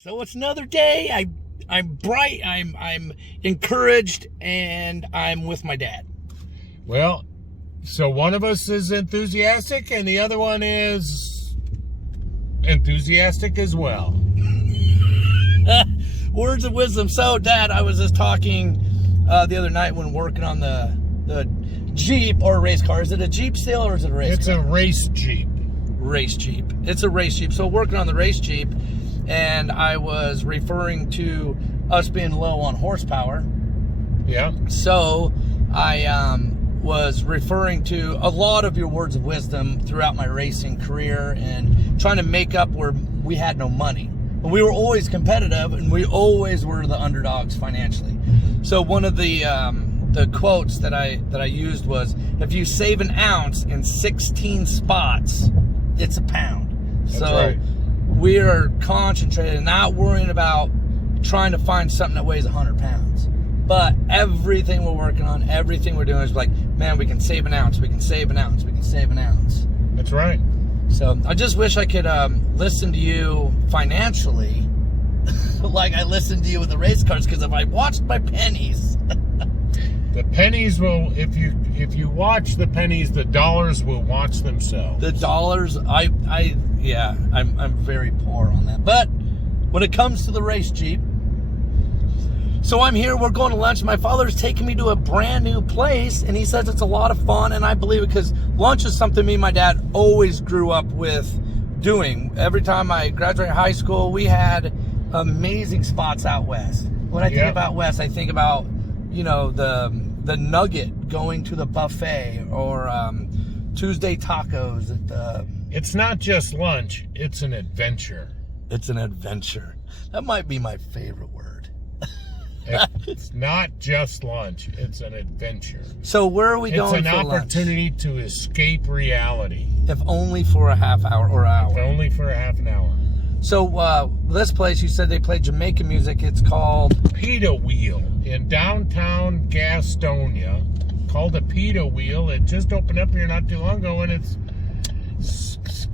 So it's another day. I'm bright. I'm encouraged, and I'm with my dad. Well, so one of us is enthusiastic, and the other one is enthusiastic as well. Words of wisdom. So, Dad, I was just talking the other night when working on the Jeep or race car. Is it a Jeep still, or is it a race car? It's a race Jeep. Race Jeep. It's a race Jeep. So working on the race Jeep, and I was referring to us being low on horsepower. Yeah. So I was referring to a lot of your words of wisdom throughout my racing career and trying to make up where we had no money. But we were always competitive, and we always were the underdogs financially. So one of the quotes that I used was, if you save an ounce in 16 spots, it's a pound. That's so right. We are concentrated, not worrying about trying to find something that weighs 100 pounds. But everything we're working on, everything we're doing is like, man, we can save an ounce, we can save an ounce, we can save an ounce. That's right. So I just wish I could listen to you financially like I listened to you with the race cars, because if I watched my pennies... The pennies will, if you watch the pennies, the dollars will watch themselves. The dollars, I'm very poor on that. But when it comes to the race Jeep, so I'm here, we're going to lunch. My father's taking me to a brand new place, and he says it's a lot of fun, and I believe it, because lunch is something me and my dad always grew up with doing. Every time I graduated high school, we had amazing spots out west. When I think about west, I think about, you know, the Nugget, going to the buffet, or Tuesday tacos at the... It's not just lunch, it's an adventure. It's an adventure. That might be my favorite word. It's not just lunch, it's an adventure. So where are we going for lunch? It's an opportunity to escape reality. If only for a half hour or hour. If only for a half an hour. So this place, you said they play Jamaican music. It's called Pita Wheel in downtown Gastonia. Called a Pita Wheel. It just opened up here not too long ago, and it's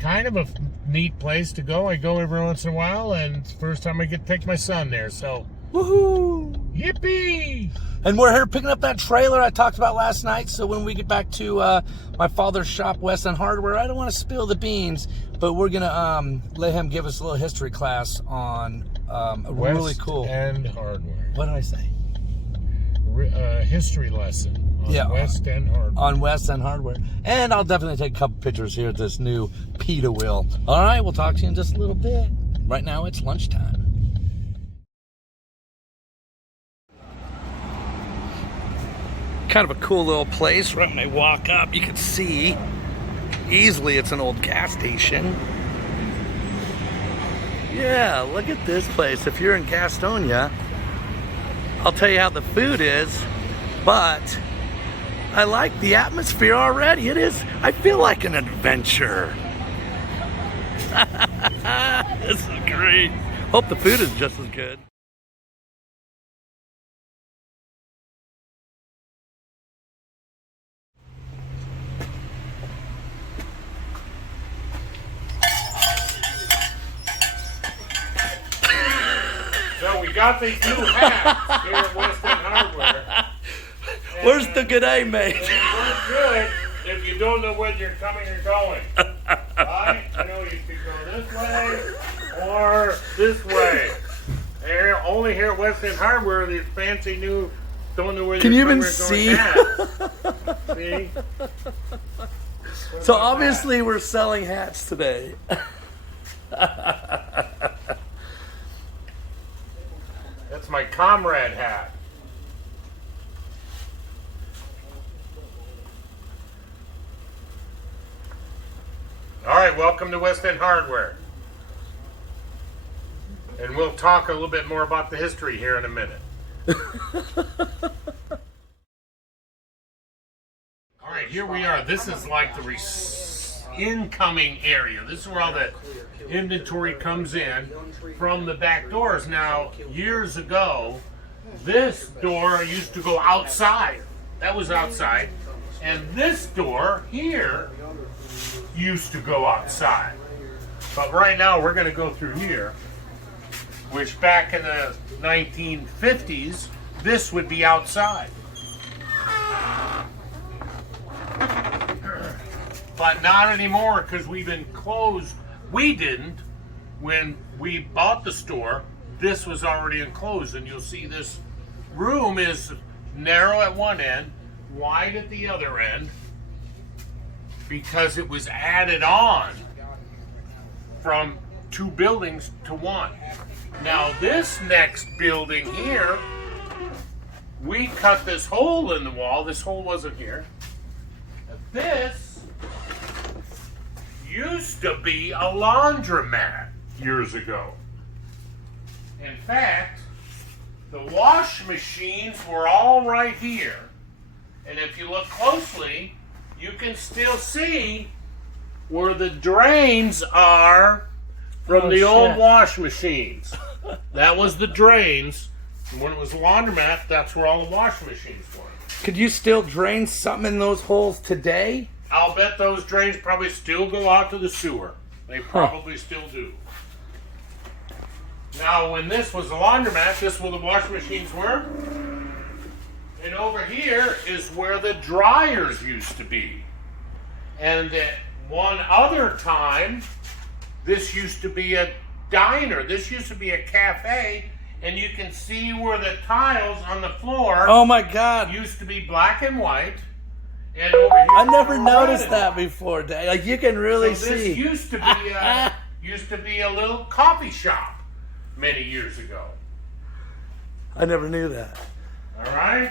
kind of a neat place to go. I go every once in a while, and it's the first time I get to take my son there, so woohoo! Yippee! And we're here picking up that trailer I talked about last night. So when we get back to my father's shop, West End Hardware, I don't want to spill the beans, but we're gonna let him give us a little history class on a really cool West End Hardware. What did I say? History lesson on West End Hardware. On West End Hardware. And I'll definitely take a couple pictures here at this new Pita Wheel. All right, we'll talk to you in just a little bit. Right now, it's lunchtime. Kind of a cool little place. Right when I walk up, you can see easily it's an old gas station. Yeah, look at this place. If you're in Gastonia, I'll tell you how the food is, but I like the atmosphere already. It is, I feel like an adventure. This is great. Hope the food is just as good. So we got these new hats here at West End Hardware. Where's the good day, mate? They work good if you don't know whether you're coming or going. Right? You know, you could go this way or this way. Here, only here at West End Hardware, these fancy new, don't know where Can you're you coming even or going see? hats. See? So obviously we're selling hats today. That's my comrade hat. All right, welcome to West End Hardware. And we'll talk a little bit more about the history here in a minute. All right, here we are. This is like the incoming area. This is where all the inventory comes in from the back doors. Now, years ago, this door used to go outside. That was outside. And this door here used to go outside. But right now, we're going to go through here. which back in the 1950s, this would be outside. But not anymore because we've been closed. We didn't. When we bought the store, this was already enclosed, and you'll see this room is narrow at one end, wide at the other end, because it was added on from two buildings to one. Now this next building here, we cut this hole in the wall. This hole wasn't here. This used to be a laundromat years ago. In fact, the wash machines were all right here. And if you look closely, you can still see where the drains are from the old wash machines. That was the drains. And when it was a laundromat, that's where all the wash machines were. Could you still drain something in those holes today? I'll bet those drains probably still go out to the sewer. They probably still do. Now, when this was a laundromat, this is where the wash machines were. And over here is where the dryers used to be. And at one other time, this used to be a diner. This used to be a cafe. And you can see where the tiles on the floor Oh my God. used to be black and white. And over here, I never they were noticed red and that white. before, Dave. Like you can really So this see. used to be a little coffee shop many years ago. I never knew that. All right.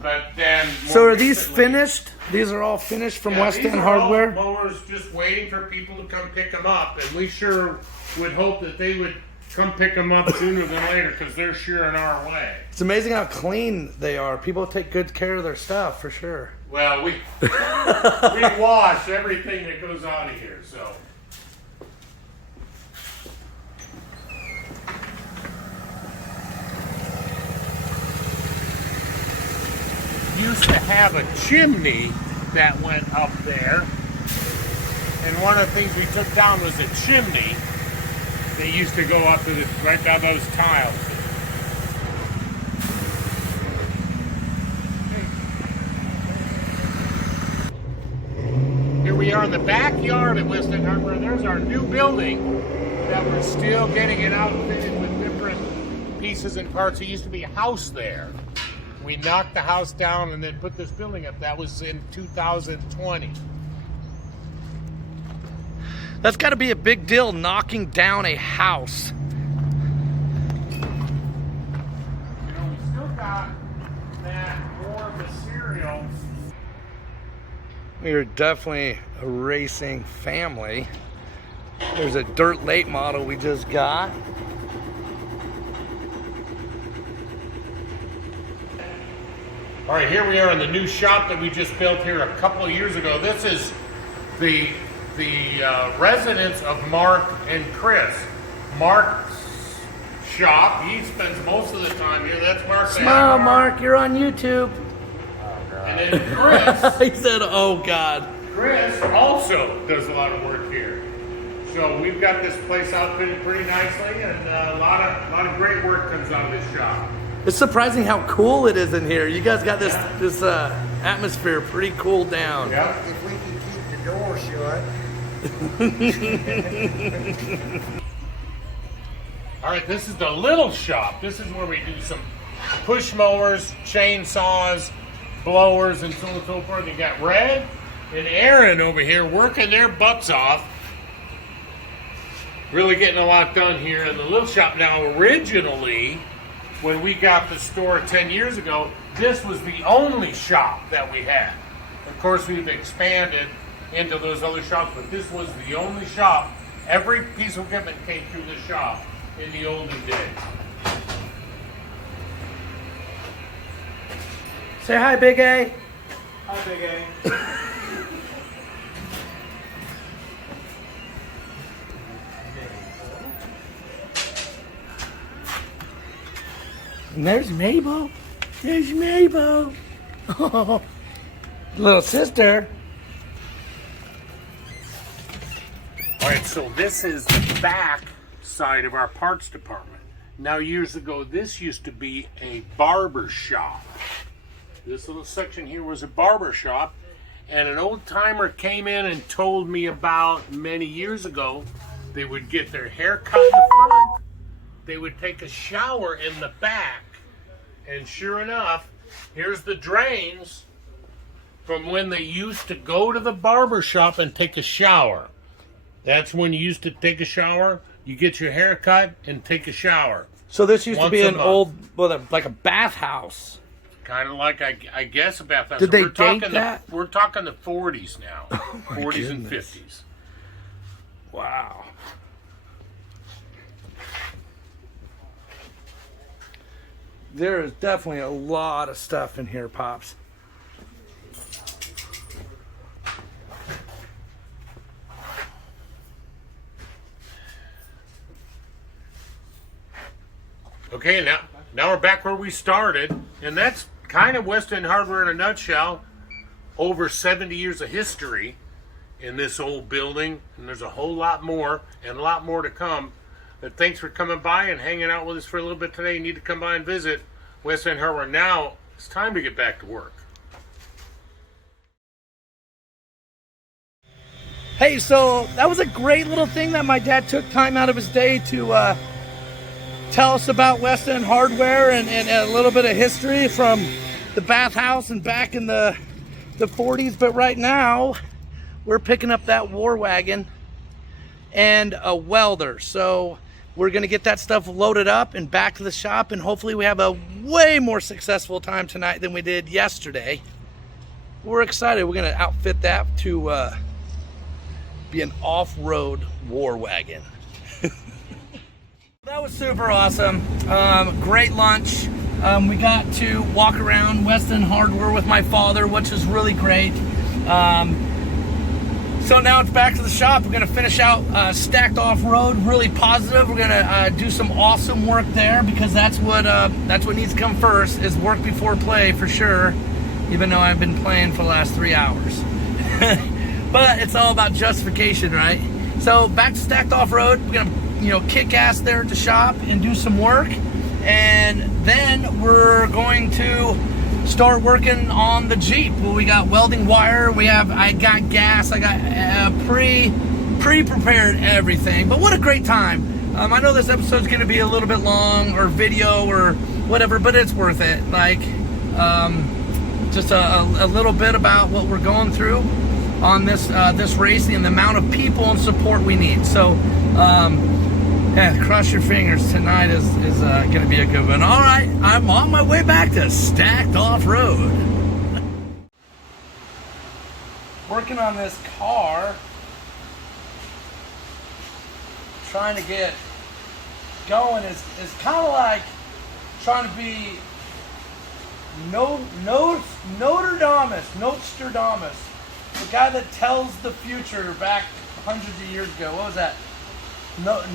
But then. So more are these recently- finished? These are all finished from Yeah, West these End are all Hardware? mowers just waiting for people to come pick them up, and we sure would hope that they would come pick them up sooner than later because they're sure in our way. It's amazing how clean they are. People take good care of their stuff, for sure. Well, we wash everything that goes out of here, so. Used to have a chimney that went up there, and one of the things we took down was a chimney that used to go up to the, right down those tiles. Here we are in the backyard at West End Hardware. There's our new building that we're still getting it outfitted with different pieces and parts. There used to be a house there. We knocked the house down and then put this building up. That was in 2020. That's got to be a big deal, knocking down a house. You know, we still got that more of the cereal. We are definitely a racing family. There's a dirt late model we just got. All right, here we are in the new shop that we just built here a couple of years ago. This is the residence of Mark and Chris. Mark's shop, he spends most of the time here. That's Mark. Smile, Mark, you're on YouTube. And then Chris, He said, oh God. Chris also does a lot of work here. So we've got this place outfitted pretty nicely, and a lot of great work comes out of this shop. It's surprising how cool it is in here. You guys got this atmosphere pretty cooled down. Yep. If we can keep the door shut. All right, this is the little shop. This is where we do some push mowers, chainsaws, blowers, and so on and so forth. You got Red and Aaron over here working their butts off. Really getting a lot done here in the little shop. Now, originally, when we got the store 10 years ago, this was the only shop that we had. Of course, we've expanded into those other shops, but this was the only shop. Every piece of equipment came through this shop in the olden days. Say hi, Big A. Hi, Big A. And there's Mabel. There's Mabel. Oh, little sister. All right, so this is the back side of our parts department. Now, years ago, this used to be a barber shop. This little section here was a barber shop, and an old timer came in and told me about many years ago, they would get their hair cut in the front, they would take a shower in the back, and sure enough, here's the drains from when they used to go to the barber shop and take a shower. That's when you used to take a shower. You get your hair cut and take a shower. So this used to be Once a an month. old, well, like a bathhouse. Kind of like, I guess, a bathhouse. Did they We're talking date that? We're talking the 40s now. my 40s and goodness. 50s. Wow. There is definitely a lot of stuff in here, Pops. Okay, now we're back where we started, and that's kind of West End Hardware in a nutshell. Over 70 years of history in this old building, and there's a whole lot more, and a lot more to come. But thanks for coming by and hanging out with us for a little bit today. You need to come by and visit West End Hardware. Now it's time to get back to work. Hey, so that was a great little thing that my dad took time out of his day to tell us about West End Hardware and a little bit of history from the bathhouse and back in the 40s. But right now, we're picking up that war wagon and a welder. So we're gonna get that stuff loaded up and back to the shop, and hopefully we have a way more successful time tonight than we did yesterday. We're excited. We're gonna outfit that to be an off-road war wagon. That was super awesome. Great lunch. We got to walk around West End Hardware with my father, which is really great. So now it's back to the shop. We're gonna finish out Stacked Off-Road. Really positive. We're gonna do some awesome work there, because that's what needs to come first, is work before play for sure. Even though I've been playing for the last 3 hours. But it's all about justification, right? So back to Stacked Off-Road. We're gonna, kick ass there at the shop and do some work, and then we're going to start working on the Jeep. Well, we got welding wire. I got gas. I got pre-prepared everything. But what a great time! I know this episode's gonna be a little bit long, or video, or whatever, but it's worth it. Like, just a little bit about what we're going through on this race and the amount of people and support we need. So, yeah, cross your fingers. Tonight is going to be a good one. All right, I'm on my way back to Stacked Off-Road. Working on this car, trying to get going is kind of like trying to be Nostradamus. The guy that tells the future back hundreds of years ago. What was that?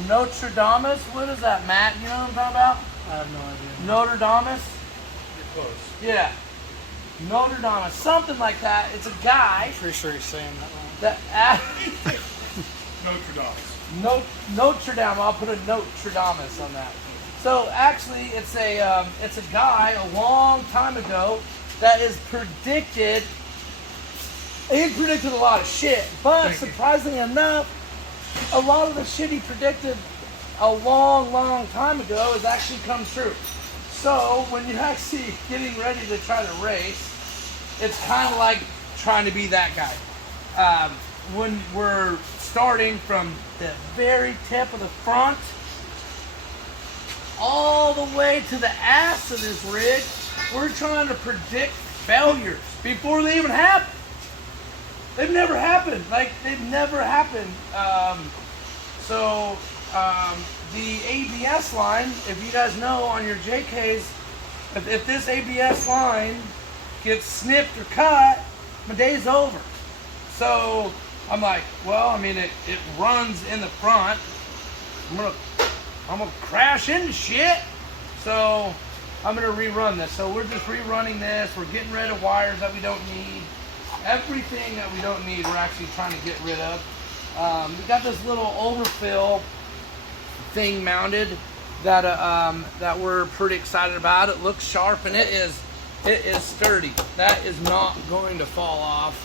Nostradamus? What is that, Matt? You know what I'm talking about? I have no idea. Nostradamus? You're close. Yeah. Nostradamus. Something like that. It's a guy Pretty sure he's saying that wrong. that... Notre Dame. Notre Dame. I'll put a Nostradamus on that. So actually, it's a guy a long time ago that is predicted. He predicted a lot of shit, but surprisingly enough, a lot of the shit he predicted a long time ago has actually come true. So when you're actually getting ready to try to race, it's kind of like trying to be that guy. When we're starting from the very tip of the front all the way to the ass of this rig, we're trying to predict failures before they even happen. They've never happened. They've never happened. The ABS line, if you guys know on your JKs, if this ABS line gets snipped or cut, my day's over. So I'm like, well, I mean, it runs in the front. I'm gonna crash into shit. So I'm gonna rerun this. So we're just rerunning this. We're getting rid of wires that we don't need. Everything that we don't need, we're actually trying to get rid of. We got this little overfill thing mounted that we're pretty excited about. It looks sharp and it is sturdy. That is not going to fall off.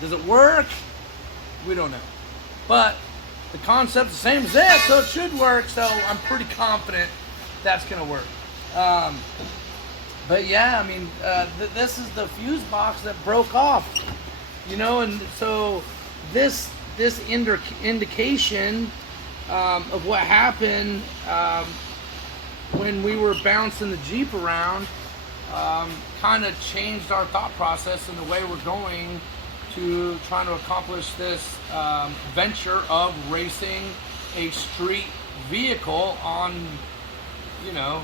Does it work? We don't know. But the concept's the same as this, so it should work. So I'm pretty confident that's gonna work. But yeah, I mean, this is the fuse box that broke off, you know, and so this indication of what happened when we were bouncing the Jeep around kind of changed our thought process and the way we're going to trying to accomplish this venture of racing a street vehicle on, you know,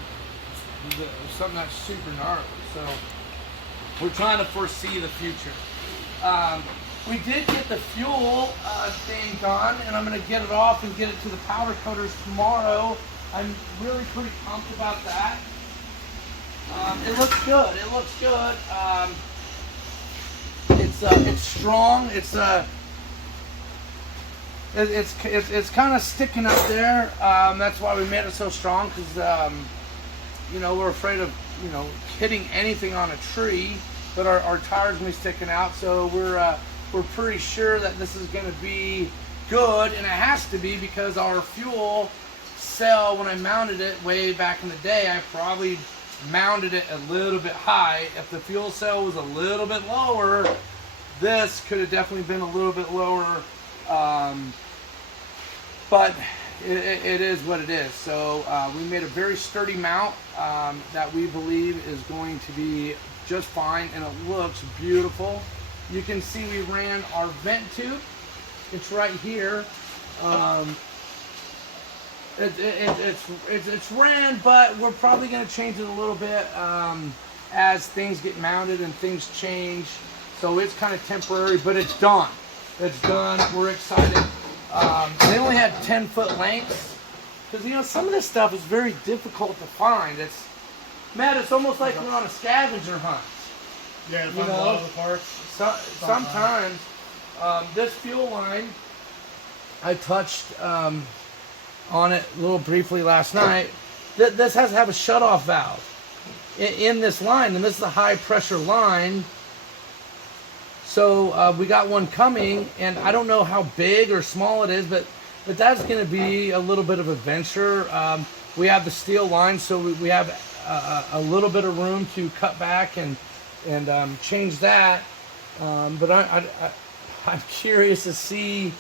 something that's super gnarly. So we're trying to foresee the future. We did get the fuel thing done, and I'm going to get it off and get it to the powder coaters tomorrow. I'm really pretty pumped about that. It looks good. It looks good. It's strong. It's kind of sticking up there. That's why we made it so strong, because you know, we're afraid of, you know, hitting anything on a tree, but our tires may be sticking out. So we're pretty sure that this is going to be good, and it has to be, because our fuel cell, when I mounted it way back in the day, I probably mounted it a little bit high. If the fuel cell was a little bit lower, this could have definitely been a little bit lower, but it is what it is. So we made a very sturdy mount that we believe is going to be just fine, and it looks beautiful. You can see we ran our vent tube. It's right here. It's ran, but we're probably going to change it a little bit as things get mounted and things change. So it's kind of temporary, but it's done. It's done. We're excited. They only had 10-foot lengths, because, you know, some of this stuff is very difficult to find. Matt, it's almost like we're on a scavenger hunt. Yeah, You a know, lot of the parts. Sometimes this fuel line, I touched on it a little briefly last night. This has to have a shutoff valve in this line, and this is a high pressure line. So we got one coming, and I don't know how big or small it is, but that's going to be a little bit of a venture. We have the steel line, so we have a little bit of room to cut back and change that. But I'm curious to see,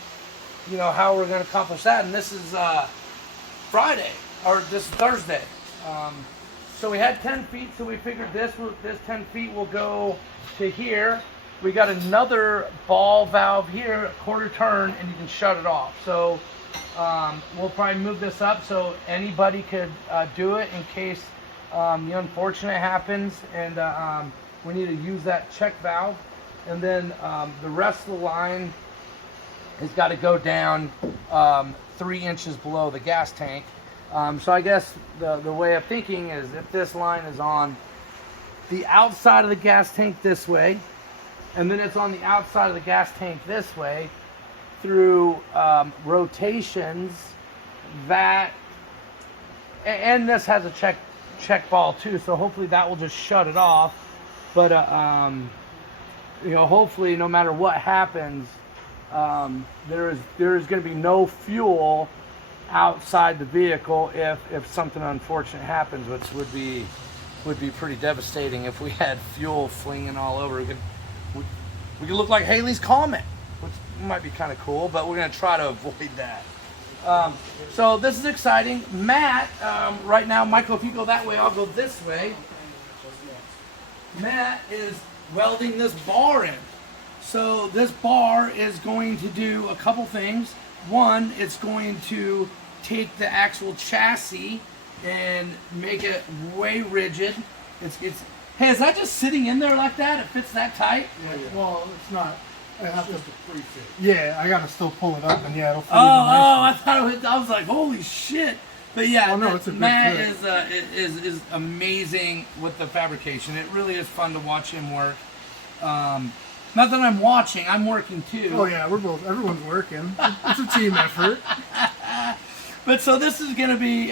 you know, how we're going to accomplish that. And this is Friday, or this is Thursday. So we had 10 feet, so we figured this 10 feet will go to here. We got another ball valve here, a quarter turn, and you can shut it off. So we'll probably move this up so anybody could do it in case the unfortunate happens, and we need to use that check valve. And then the rest of the line has got to go down 3 inches below the gas tank. So I guess the way of thinking is, if this line is on the outside of the gas tank this way, and then it's on the outside of the gas tank this way, through rotations, that, and this has a check ball too, so hopefully that will just shut it off. But you know, hopefully no matter what happens, there is going to be no fuel outside the vehicle if something unfortunate happens, which would be pretty devastating if we had fuel flinging all over. We could look like Halley's Comet, which might be kind of cool, but we're going to try to avoid that. So this is exciting. Matt, right now, Michael, if you go that way, I'll go this way. Matt is welding this bar in. So this bar is going to do a couple things. One, it's going to take the actual chassis and make it way rigid. Hey, is that just sitting in there like that? It fits that tight? Yeah. Well, it's not. I have to. pre-fit. Yeah, I gotta still pull it up, and yeah, it'll fit. I thought I was like, holy shit. But yeah, Oh, no, it's a big Matt fit. is amazing with the fabrication. It really is fun to watch him work. Not that I'm watching, I'm working too. Oh yeah, everyone's working. It's a team effort. But so this is going to be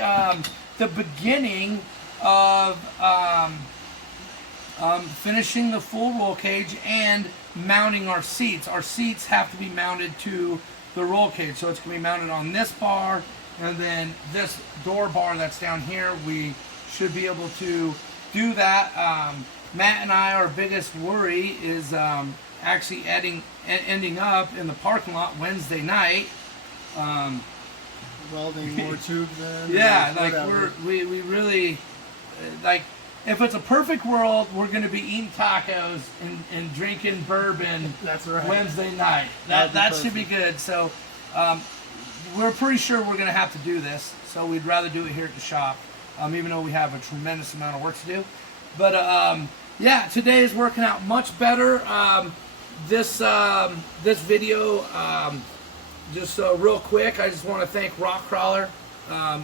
the beginning of finishing the full roll cage and mounting our seats. Our seats have to be mounted to the roll cage, so it's going to be mounted on this bar, and then this door bar that's down here, we should be able to do that. Matt and I, our biggest worry is actually ending up in the parking lot Wednesday night. Welding more tubes in. Yeah, or like whatever. we really like, if it's a perfect world, we're gonna be eating tacos and drinking bourbon That's right. Wednesday night. That'd be That should be good. So we're pretty sure we're gonna have to do this. So we'd rather do it here at the shop, even though we have a tremendous amount of work to do. But yeah, today is working out much better. This video. Just real quick, I just want to thank Rockcrawler,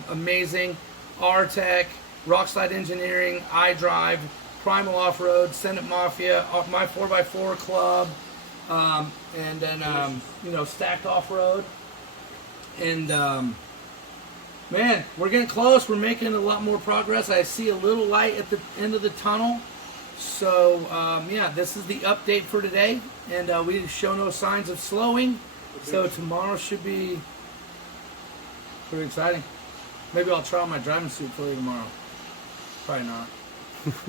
amazing, R-Tech, Rockslide Engineering, iDrive, Primal Off-Road, Send It Mafia, my 4x4 Club, and then, Stacked Off-Road. And, man, we're getting close. We're making a lot more progress. I see a little light at the end of the tunnel. So, yeah, this is the update for today. And we show no signs of slowing. So tomorrow should be pretty exciting. Maybe I'll try on my driving suit for you tomorrow. Probably not.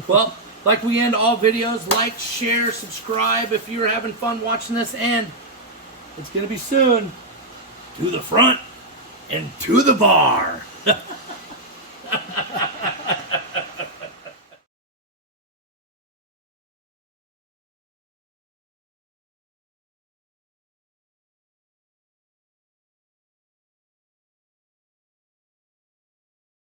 Well, like we end all videos, like, share, subscribe if you're having fun watching this, and it's going to be soon. To the front and to the bar.